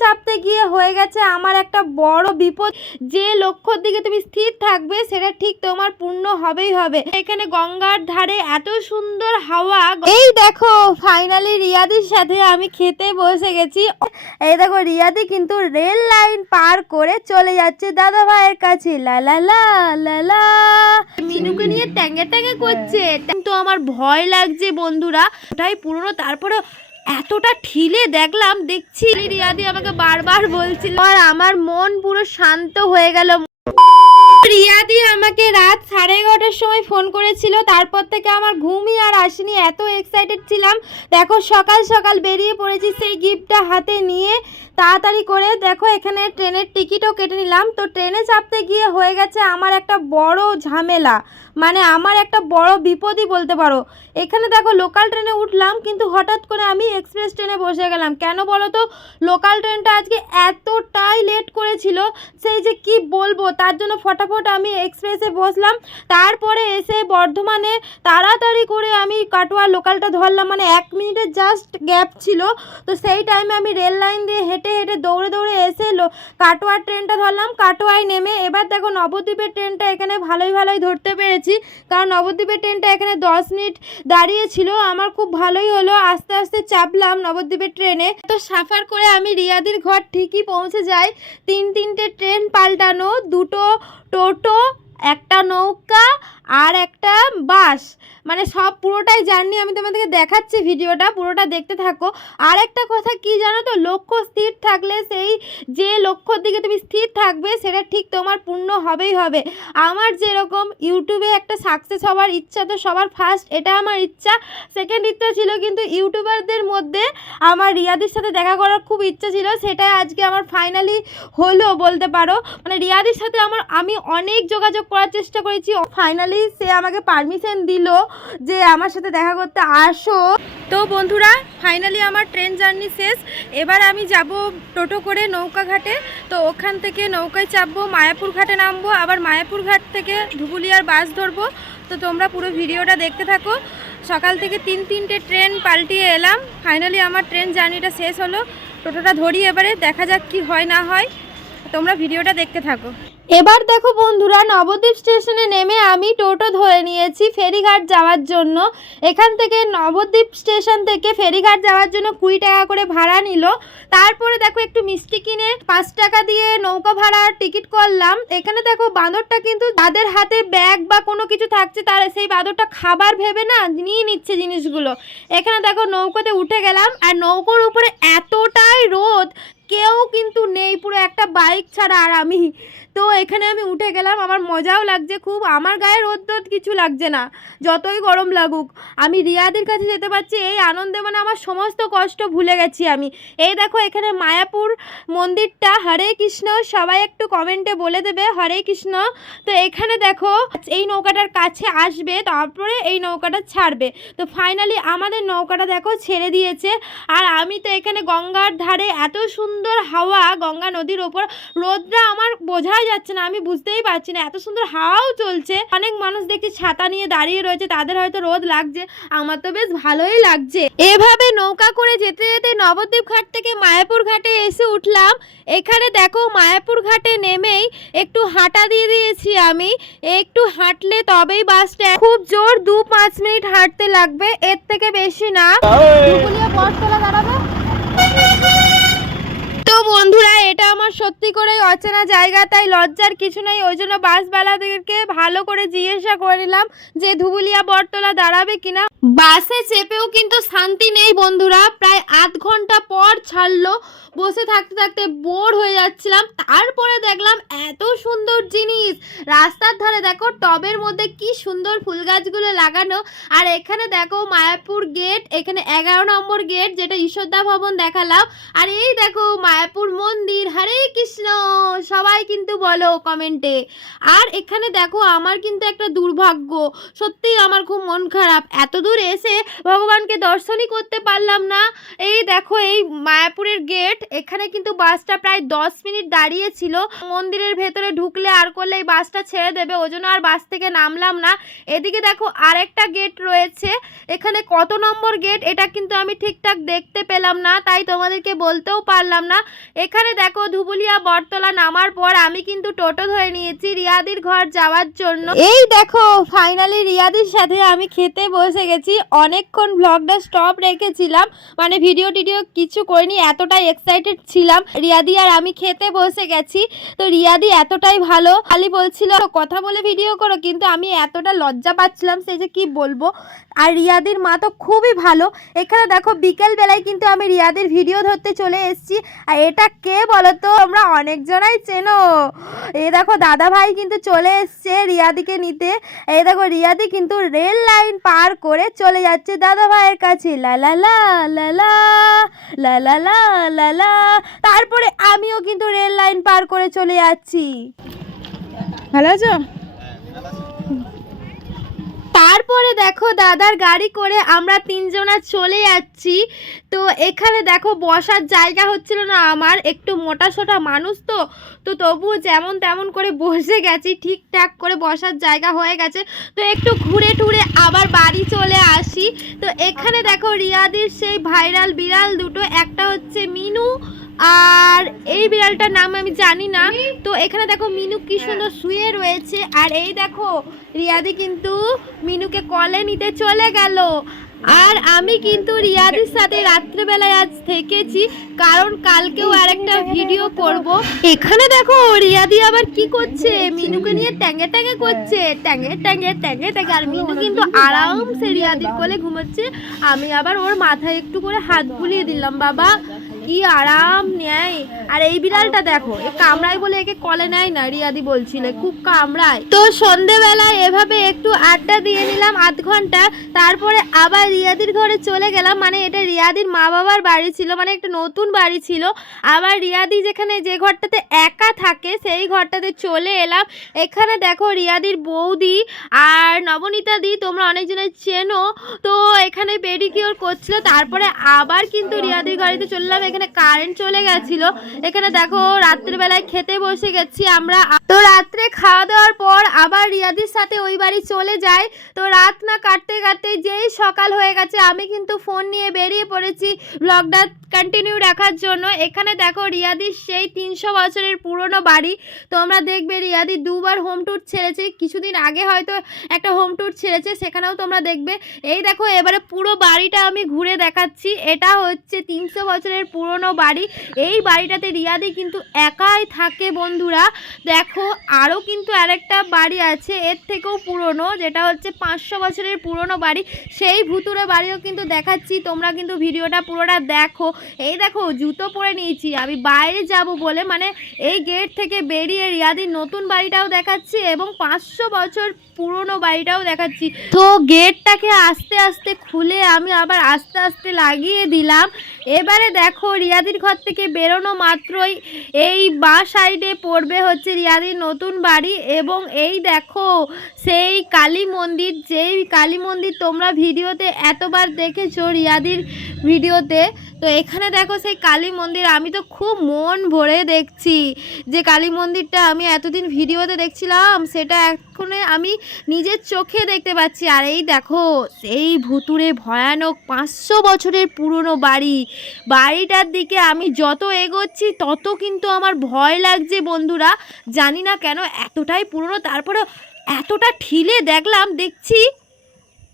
চাপতে গিয়ে হয়ে গেছে আমার একটা বড় বিপদ। যে লক্ষ্যর দিকে তুমি স্থির থাকবে সেটা ঠিক তোমার পূর্ণ হবেই হবে। এখানে গঙ্গার ধারে এত সুন্দর হাওয়া। এই দেখো ফাইনালি রিয়াদির সাথে আমি খেতে বসে গেছি। এই দেখো রিয়াদি কিন্তু রেল লাইন পার করে চলে যাচ্ছে দাদা ভাইয়ের কাছে। লা লা লা লা লা মিনুকে নিয়ে ট্যাঙ্গে ট্যাঙ্গে করছে। কিন্তু আমার ভয় লাগছে বন্ধুরা, ওটাই পুরনো। তারপরে এতটা ঠিলে দেখছি রিয়াদি আমাকে বারবার বলছিল, আর আমার মন পুরো শান্ত হয়ে গেল। রিয়াদি আমাকে রাত 11:30টার সময় ফোন করেছিল। তারপর থেকে আমার ঘুমই আর আসেনি, এত এক্সাইটেড ছিলাম। দেখো সকাল সকাল বেরিয়ে পড়েছি সেই গিফটটা হাতে নিয়ে। তাড়াতাড়ি করে দেখো এখানে ট্রেনের টিকিটও কেটে নিলাম। তো ট্রেনে চাপতে গিয়ে হয়ে গেছে আমার একটা বড় ঝামেলা, মানে আমার একটা বড় বিপদই বলতে পারো। এখানে দেখো লোকাল ট্রেনে উঠলাম, কিন্তু হঠাৎ করে আমি এক্সপ্রেস ট্রেনে বসে গেলাম। কেন বলো তো? লোকাল ট্রেনটা আজকে এতটাই লেট করেছিল, সেই যে কি বলবো। তার জন্য ফটাফট আমি এক্সপ্রেসে বসলাম। তারপরে এসে বর্ধমানে তাড়াতাড়ি করে আমি কাটোয়া লোকালটা ধরলাম, মানে 1 মিনিটের জাস্ট গ্যাপ ছিল। তো সেই টাইমে আমি রেল লাইন দিয়ে হেঁটে হেঁটে দৌড়ে দৌড়ে এসে কাটোয়ার ট্রেনটা ধরলাম। কাটোয়ায় নেমে এবার দেখো নবদ্বীপের ট্রেনটা এখানে ভালোই ধরতে পেরেছি, কারণ নবদ্বীপের ট্রেনটা এখানে 10 মিনিট দাঁড়িয়ে ছিল। আমার খুব ভালোই হলো, আস্তে আস্তে চাপলাম নবদ্বীপের ট্রেনে। তো সাফার করে আমি রিয়াদির ঘর ঠিকই পৌঁছে যাই। তিনটে ট্রেন পাল্টানো, 2টো টোটো, একটা নৌকা আর একটা বাস, মানে সব পুরোটাই জার্নি আমি তোমাদেরকে দেখাচ্ছি। ভিডিওটা পুরোটা দেখতে থাকো। আর একটা কথা কি জানো তো, লক্ষ্য স্থির থাকলে সেই যে লক্ষ্যর দিকে তুমি স্থির থাকবে সেটা ঠিক তোমার পূর্ণ হবেই হবে। আমার যেরকম ইউটিউবে একটা সাকসেস হওয়ার ইচ্ছা, তো সবার ফার্স্ট এটা আমার ইচ্ছা। সেকেন্ড ইচ্ছা ছিল কিন্তু ইউটিউবারদের মধ্যে আমার রিয়াদির সাথে দেখা করার খুব ইচ্ছা ছিল, সেটা আজকে আমার ফাইনালি হলো বলতে পারো। মানে রিয়াদির সাথে আমি অনেক যোগাযোগ করার চেষ্টা করেছি, ফাইনালি সে আমাকে পারমিশন দিল যে আমার সাথে দেখা করতে আসো। তো বন্ধুরা ফাইনালি আমার ট্রেন জার্নি শেষ। এবার আমি যাব টোটো করে নৌকা ঘাটে। তো ওখান থেকে নৌকায় চাপবো, মায়াপুর ঘাটে নামবো, আবার মায়াপুর ঘাট থেকে ধুবুলিয়ার বাস ধরবো। তো তোমরা পুরো ভিডিওটা দেখতে থাকো। সকাল থেকে তিনটে ট্রেন পাল্টিয়ে এলাম, ফাইনালি আমার ট্রেন জার্নিটা শেষ হলো। টোটোটা ধরি, এবারে দেখা যাক কি হয় না হয়। তোমরা ভিডিওটা দেখতে থাকো। এবার দেখো বন্ধুরা, নবদ্বীপ স্টেশনে নেমে আমি টোটো ধরে নিয়েছি ফেরিঘাট যাওয়ার জন্য। এখান থেকে নবদ্বীপ স্টেশন থেকে ফেরিঘাট যাওয়ার জন্য 20 টাকা করে ভাড়া নিল। তারপরে দেখো একটু মিষ্টি কিনে 5 টাকা দিয়ে নৌকা ভাড়ার টিকিট করলাম। এখানে দেখো বাঁদরটা কিন্তু তাদের হাতে ব্যাগ বা কোনো কিছু থাকছে, তার সেই বাঁদরটা খাবার ভেবে না নিয়ে নিচ্ছে জিনিসগুলো। এখানে দেখো নৌকাতে উঠে গেলাম, আর নৌকার উপরে এতটাই রোদ, কেউ কিন্তু নেই, পুরো একটা বাইক ছাড়া আর আমি। তো এখানে আমি উঠে গেলাম, আমার মজাও লাগছে খুব। আমার গায়ে রোদ কিছু লাগছে না, যতই গরম লাগুক। আমি রিয়াদের কাছে যেতে পারছি, এই আনন্দে মানে আমার সমস্ত কষ্ট ভুলে গেছি আমি। এই দেখো এখানে মায়াপুর মন্দিরটা। হরে কৃষ্ণ, সবাই একটু কমেন্টে বলে দেবে হরে কৃষ্ণ। তো এখানে দেখো এই নৌকাটার কাছে আসবে, তারপরে এই নৌকাটা ছাড়বে। তো ফাইনালি আমাদের নৌকাটা দেখো ছেড়ে দিয়েছে। আর আমি তো এখানে গঙ্গার ধারে, এত সুন্দর হাওয়া, গঙ্গা নদীর ওপর। রোদটা আমার বোঝাই যাচ্ছে না, আমি বুঝতেই পারছি না, এত সুন্দর হাওয়াও চলছে। অনেক মানুষ দেখছি ছাতা নিয়ে দাঁড়িয়ে রয়েছে, তাদের হয়তো রোদ লাগছে, আমার তো বেশ ভালোই লাগছে। এভাবে নৌকা করে যেতে যেতে নবদ্বীপ ঘাট থেকে মায়াপুর ঘাটে এসে উঠলাম। এখানে দেখো মায়াপুর ঘাটে নেমেই একটু হাঁটা দিয়ে দিয়েছি আমি। একটু হাঁটলে তবেই বাস স্ট্যান্ড, খুব জোর 2-5 মিনিট হাঁটতে লাগবে, এর থেকে বেশি না। বটতলা দাঁড়াবে। তো বন্ধুরা এটা আমার সত্যি করে অচেনা জায়গা, তাই লজ্জার কিছু নেই। ওই জন্য বাসওয়ালাদেরকে ভালো করে জিজ্ঞাসা করে নিলাম যে ধুবুলিয়া বটতলা দাঁড়াবে কিনা। বাসে চেপেও কিন্তু শান্তি নেই বন্ধুরা, প্রায় 8 ঘন্টা পর ছাড়লো। বসে থাকতে থাকতে বোর হয়ে যাচ্ছিলাম। তারপরে দেখলাম এত সুন্দর জিনিস রাস্তার ধারে, দেখো টবের মধ্যে কি সুন্দর ফুল গাছগুলো লাগানো। আর এখানে দেখো মায়াপুর গেট, এখানে 11 নম্বর গেট, যেটা ঈশ্বরদা ভবন দেখালাম। আর এই দেখো মায়াপুর মন্দির। হরে কৃষ্ণ সবাই কিন্তু বলো কমেন্টে। আর এখানে দেখো আমার কিন্তু একটা দুর্ভাগ্য, সত্যিই আমার খুব মন খারাপ, এত দূর এসে ভগবানকে দর্শনই করতে পারলাম না। এই দেখো এই মায়াপুরের গেট, এখানে কিন্তু বাসটা প্রায় 10 মিনিট দাঁড়িয়ে ছিল। মন্দিরের ভেতরে ঢুকলে আর করলে এই বাসটা ছেড়ে দেবে, ওই জন্য আর বাস থেকে নামলাম না। এদিকে দেখো আরেকটা গেট রয়েছে, এখানে কত নম্বর গেট এটা কিন্তু আমি ঠিকঠাক দেখতে পেলাম না, তাই তোমাদেরকে বলতেও পারলাম না। এখানে দেখো ধুবুলিয়া বটতলা নামার পর আমি কিন্তু টোটো ধরে নিয়েছি রিয়াদির ঘর যাওয়ার জন্য। এই দেখো ফাইনালি রিয়াদির সাথে আমি খেতে বসে গেছি। অনেকক্ষণ ব্লগটা স্টপ রেখেছিলাম, মানে ভিডিও টিডিও কিছু করিনি, এতটাই এক্সাইটেড ছিলাম। রিয়াদি আর আমি খেতে বসে গেছি। তো রিয়াদি এতটাই ভালো, খালি বলছিল কথা বলে ভিডিও করো, কিন্তু আমি এতটা লজ্জা পাচ্ছিলাম সে যে কি বলবো। আর রিয়াদির মা তো খুবই ভালো। এখানে দেখো বিকেল বেলায় কিন্তু আমি রিয়াদির ভিডিও ধরতে চলে এসেছি। আর এটা কে বলো তো, তোমরা অনেকজনাই চেনো। এই দেখো দাদা ভাই কিন্তু চলে এসছে রিয়াদিকে নিতে। এই দেখো রিয়াদি কিন্তু রেল লাইন পার করে চলে যাচ্ছে দাদা ভাইয়ের কাছে। লা লা লা লা লা লা লা লা লা লা। তারপরে আমিও কিন্তু রেল লাইন পার করে চলে যাচ্ছি। ভালো আছো? তারপরে দেখো দাদার গাড়ি করে আমরা তিনজনা চলে যাচ্ছি। তো এখানে দেখো বসার জায়গা হচ্ছিল না, আমার একটু মোটা সোটা মানুষ তো তবুও যেমন তেমন করে বসে গেছি, ঠিকঠাক করে বসার জায়গা হয়ে গেছে। তো একটু ঘুরে টুরে আবার বাড়ি চলে আসি। তো এখানে দেখো রিয়াদির সেই ভাইরাল বিড়াল দুটো, একটা হচ্ছে মিনু আর এই বিড়ালটার নাম আমি জানি না। তো এখানে দেখো মিনু কি সুন্দর শুয়ে রয়েছে। আর এই দেখো রিয়াদি কিন্তু মিনুকে কলে নিতে চলে গেল। আর আমি কিন্তু রিয়াদির সাথে রাত্রেবেলায় আজ থেকেছি, কারণ কালকেও আরেকটা ভিডিও করব। এখানে দেখো রিয়াদি আবার কি করছে, মিনুকে নিয়ে ট্যাঙ্গে ট্যাঙ্গে করছে, ট্যাঙ্গে ট্যাঙ্গে ট্যাঙ্গে ট্যাঙ্গে। আর মিনু কিন্তু আরামসে রিয়াদির কোলে ঘুমাচ্ছে। আমি আবার ওর মাথায় একটু করে হাত বুলিয়ে দিলাম, বাবা কি আরাম নেয়। আর এই বিড়ালটা দেখো এ কামড়ায় বলে একে কলে নেয় না, রিয়াদি বলছিল খুব কামড়ায়। তো সন্ধেবেলায় এভাবে একটু আড্ডা দিয়ে নিলাম আধ ঘন্টা, তারপরে আবার রিয়াদির ঘরে চলে গেলাম। মানে এটা রিয়াদির মা বাবার বাড়ি ছিল, মানে একটা নতুন বাড়ি ছিল। আবার রিয়াদি যেখানে যে ঘরটাতে একা থাকে সেই ঘরটাতে চলে এলাম। এখানে দেখো রিয়াদির বৌদি আর নবনীতা দি, তোমরা অনেকজনে চেনো। তো এখানে পেডিকিওর করছিল। তারপরে আবার কিন্তু রিয়াদির গাড়িতে চললাম, এখানে কারেন্ট চলে গেছিল। এখানে দেখো রাত্রেবেলায় খেতে বসে গেছি আমরা। তো রাত্রে খাওয়া দাওয়ার পর আবার রিয়াদির সাথে ওই বাড়ি চলে যাই। তো রাত না কাটতে কাটতে যেই সকাল হয়ে গেছে আমি কিন্তু ফোন নিয়ে বেরিয়ে পড়েছি ব্লগটা কন্টিনিউ রাখার জন্য। এখানে দেখো রিয়াদির সেই 300 বছরের পুরনো বাড়ি। তোমরা দেখবে রিয়াদি দুবার হোম ট্যুর ছেড়েছে, কিছুদিন আগে হয়তো একটা হোম ট্যুর ছেড়েছে, সেখানেও তোমরা দেখবে। এই দেখো এবারে পুরো বাড়িটা আমি ঘুরে দেখাচ্ছি। এটা হচ্ছে 300 বছরের পুরনো বাড়ি। এই বাড়িটাতে রিয়াদি কিন্তু একাই থাকে বন্ধুরা। দেখো আরও কিন্তু আরেকটা বাড়ি আছে এর থেকেও পুরনো, যেটা হচ্ছে 500 বছরের পুরনো বাড়ি। সেই ভুতুরে বাড়িও কিন্তু দেখাচ্ছি, তোমরা কিন্তু ভিডিওটা পুরোটা দেখো। এই দেখো জুতো পরে নিয়েছি আমি বাইরে যাব বলে, মানে এই গেট থেকে বেরিয়ে রিয়াদির নতুন বাড়িটাও দেখাচ্ছি এবং 500 বছর পুরনো বাড়িটাও দেখাচ্ছি। তো গেটটাকে আস্তে আস্তে খুলে আমি আবার আস্তে আস্তে লাগিয়ে দিলাম। এবারে দেখো রিয়াদির ঘর থেকে বেরোনো মাত্রই এই বাঁ সাইডে পড়বে হচ্ছে রিয়াদির নতুন বাড়ি। এবং এই দেখো সেই কালী মন্দির, যেই কালী মন্দির তোমরা ভিডিওতে এতবার দেখেছো রিয়াদির ভিডিওতে। তো এখানে দেখো সেই কালী মন্দির, আমি তো খুব মন ভরে দেখছি যে কালী মন্দিরটা আমি এতদিন ভিডিওতে দেখছিলাম সেটা এখন আমি নিজের চোখে দেখতে পাচ্ছি। আর এই দেখো সেই ভুতুরে ভয়ানক 500 বছরের পুরনো বাড়ি। বাড়িটার দিকে আমি যত এগোচ্ছি তত কিন্তু আমার ভয় লাগছে বন্ধুরা, জানি না কেন এতটাই পুরনো। তারপরে এতটা ঠিলে দেখছি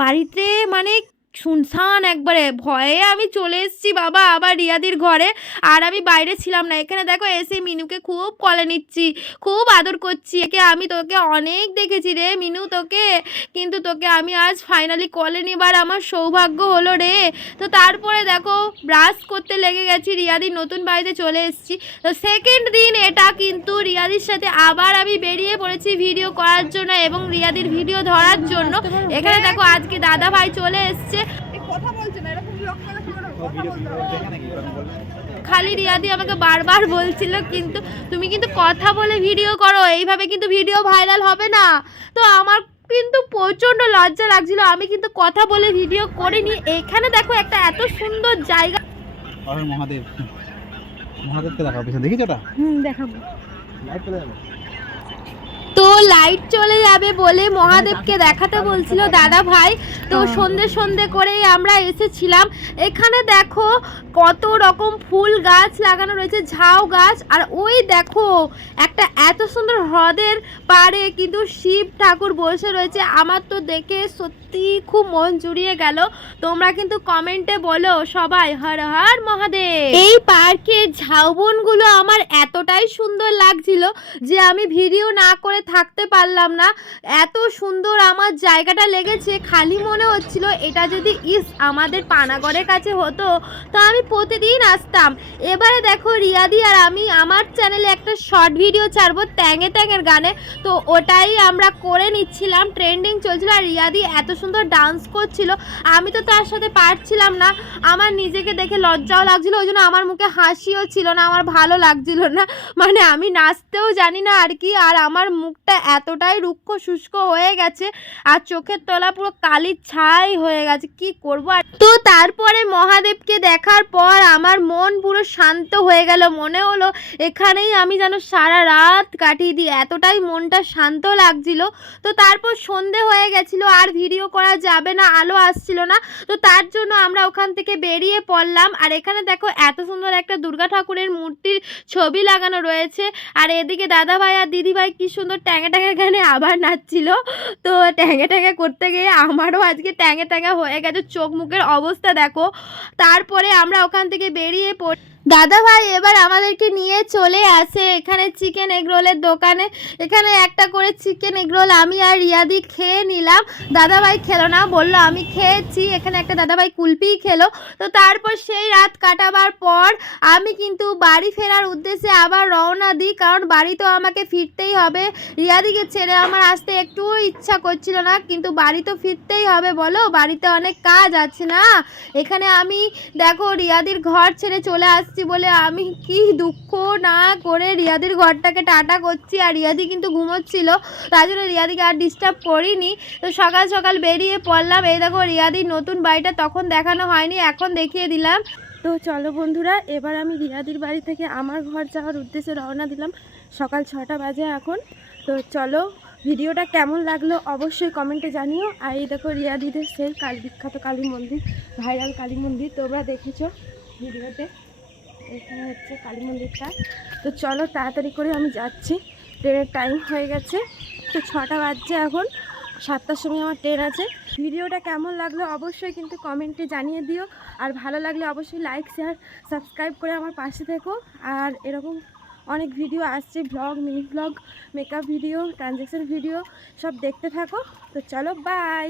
বাড়িতে, মানে শুনশান একবারে। ভয়ে আমি চলে এসেছি বাবা আবার রিয়াদির ঘরে, আর আমি বাইরে ছিলাম না। এখানে দেখো এসে মিনুকে খুব কলে নিচ্ছি, খুব আদর করছি। একে আমি তোকে অনেক দেখেছি রে মিনু তোকে, কিন্তু তোকে আমি আজ ফাইনালি কলে নিবার আমার সৌভাগ্য হলো রে। তো তারপরে দেখো ব্রাশ করতে লেগে গেছি, রিয়াদির নতুন বাড়িতে চলে এসেছি। তো সেকেন্ড দিন এটা কিন্তু রিয়াদির সাথে আবার আমি বেরিয়ে পড়েছি ভিডিও করার জন্য এবং রিয়াদির ভিডিও ধরার জন্য। এখানে দেখো আজকে দাদা ভাই চলে এসছে। খালি রিয়াদি আমাকে বারবার বলছিল কিন্তু তুমি কিন্তু কথা বলে ভিডিও করো, এইভাবে কিন্তু ভিডিও ভাইরাল হবে না। তো আমার কিন্তু প্রচণ্ড লজ্জা লাগছিল, আমি কিন্তু কথা বলে ভিডিও করিনি। এখানে দেখো একটা এত সুন্দর জায়গা। মহাদেব, মহাদেবকে দেখাবো, পিছনে দেখেছো ওটা? দেখাবো। লাইট চলে যাবে তো লাইট চলে যাবে বলে মহাদেবকে দেখাতে বলছিল দাদা ভাই। তো সন্ধে সন্ধে করেই আমরা এসেছিলাম। এখানে দেখো কত রকম ফুল গাছ লাগানো রয়েছে, ঝাউ গাছ। আর ওই দেখো একটা এত সুন্দর হ্রদের পাড়ে কিন্তু শিব ঠাকুর বসে রয়েছে। আমার তো দেখে সত্যি খুব মন জুড়িয়ে গেল। তোমরা কিন্তু কমেন্টে বলো সবাই হর হর মহাদেব। এই পার্কের ঝাউবনগুলো আমার এতটাই সুন্দর লাগছিল যে আমি ভিডিও না করে থাকতে পারলাম না। এত সুন্দর আমার জায়গাটা লেগেছে, খালি মনে হচ্ছিল এটা যদি আমাদের পানাগড়ের কাছে হতো তো আমি প্রতিদিন আসতাম। এবারে দেখো রিয়াদি আর আমি আমার চ্যানেলে একটা শর্ট ভিডিও ছাড়বো ট্যাঙে ট্যাঙের গানে, তো ওটাই আমরা করে নিচ্ছিলাম, ট্রেন্ডিং চলছিল। আর রিয়াদি এত সুন্দর ডান্স করছিল, আমি তো তার সাথে পারছিলাম না, আমার নিজেকে দেখে লজ্জাও লাগছিল, ওই জন্য আমার মুখে হাসিও ছিল না, আমার ভালো লাগছিল না, মানে আমি নাচতেও জানি না আর কি। আর আমার মুখটা এতটাই রুক্ষ শুষ্ক হয়ে গেছে আর চোখের তলা পুরো কালির ছাই হয়ে গেছে, কি করব। আর তো তারপরে মহাদেবকে দেখার পর আমার মন পুরো শান্ত হয়ে গেল, মনে হলো এখানেই আমি যেন সারা রাত কাটিয়ে দিই, এতটাই মনটা শান্ত লাগছিল। তো তারপর সন্ধে হয়ে গেছিল, আর ভিডিও করা যাবে না, আলো আসছিল না, তো তার জন্য আমরা ওখান থেকে বেরিয়ে পড়লাম। আর এখানে দেখো এত সুন্দর একটা দুর্গা ঠাকুরের মূর্তির ছবি লাগানো রয়েছে। আর এদিকে দাদা ভাই আর দিদি ভাই কি সুন্দর ট্যাঙে ট্যাঙে গানে আবার নাচছিল। তো ট্যাঙে ট্যাঙে করতে গিয়ে আমারও আজকে ট্যাঙে ট্যাঙে হয়ে গেছে, চোখ মুখের অবস্থা দেখো। তারপরে আমরা ওখান থেকে বেরিয়ে পড়ি। দাদা ভাই এবার আমাদেরকে নিয়ে চলে আসে এখানে চিকেন এগরোলের দোকানে। এখানে একটা করে চিকেন এগরোল আমি আর রিয়াদি খেয়ে নিলাম, দাদা ভাই খেলো না, বললো আমি খেয়েছি। এখানে একটা দাদা ভাই কুলপিই খেলো। তো তারপর সেই রাত কাটাবার পর আমি কিন্তু বাড়ি ফেরার উদ্দেশ্যে আবার রওনা দিই, কারণ বাড়ি তো আমাকে ফিরতেই হবে। রিয়াদিকে ছেড়ে আমার আসতে একটুও ইচ্ছা করছিল না, কিন্তু বাড়ি তো ফিরতেই হবে, বলো বাড়িতে অনেক কাজ আছে না। এখানে আমি দেখো রিয়াদির ঘর ছেড়ে চলে আসছি বলে আমি কি দুঃখ না করে রিয়াদির ঘরটাকে টাটা করছি। আর রিয়াদি কিন্তু ঘুমোচ্ছিল, তার জন্য রিয়াদিকে আর ডিস্টার্ব করিনি। তো সকাল সকাল বেরিয়ে পড়লাম। এই দেখো রিয়াদির নতুন বাড়িটা তখন দেখানো হয়নি, এখন দেখিয়ে দিলাম। তো চলো বন্ধুরা, এবার আমি রিয়াদির বাড়ি থেকে আমার ঘর যাওয়ার উদ্দেশ্যে রওনা দিলাম। সকাল 6টা বাজে এখন। তো চলো, ভিডিওটা কেমন লাগলো অবশ্যই কমেন্টে জানিও। আর এই দেখো রিয়াদিদের সেই বিখ্যাত কালী মন্দির, ভাইরাল কালী মন্দির, তোমরা দেখেছো ভিডিওতে, এখানে হচ্ছে কালী মন্দিরটা। তো চলো তাড়াতাড়ি করে আমি যাচ্ছি, ট্রেনের টাইম হয়ে গেছে। তো 6টা বাজছে এখন, 7টার সময় আমার ট্রেন আছে। ভিডিওটা কেমন লাগলো অবশ্যই কিন্তু কমেন্টে জানিয়ে দিও। আর ভালো লাগলে অবশ্যই লাইক শেয়ার সাবস্ক্রাইব করে আমার পাশে থেকো। আর এরকম অনেক ভিডিও আসছে, blog, mini blog, makeup video, transaction video, সব দেখতে থাকো। তো চলো, বাই।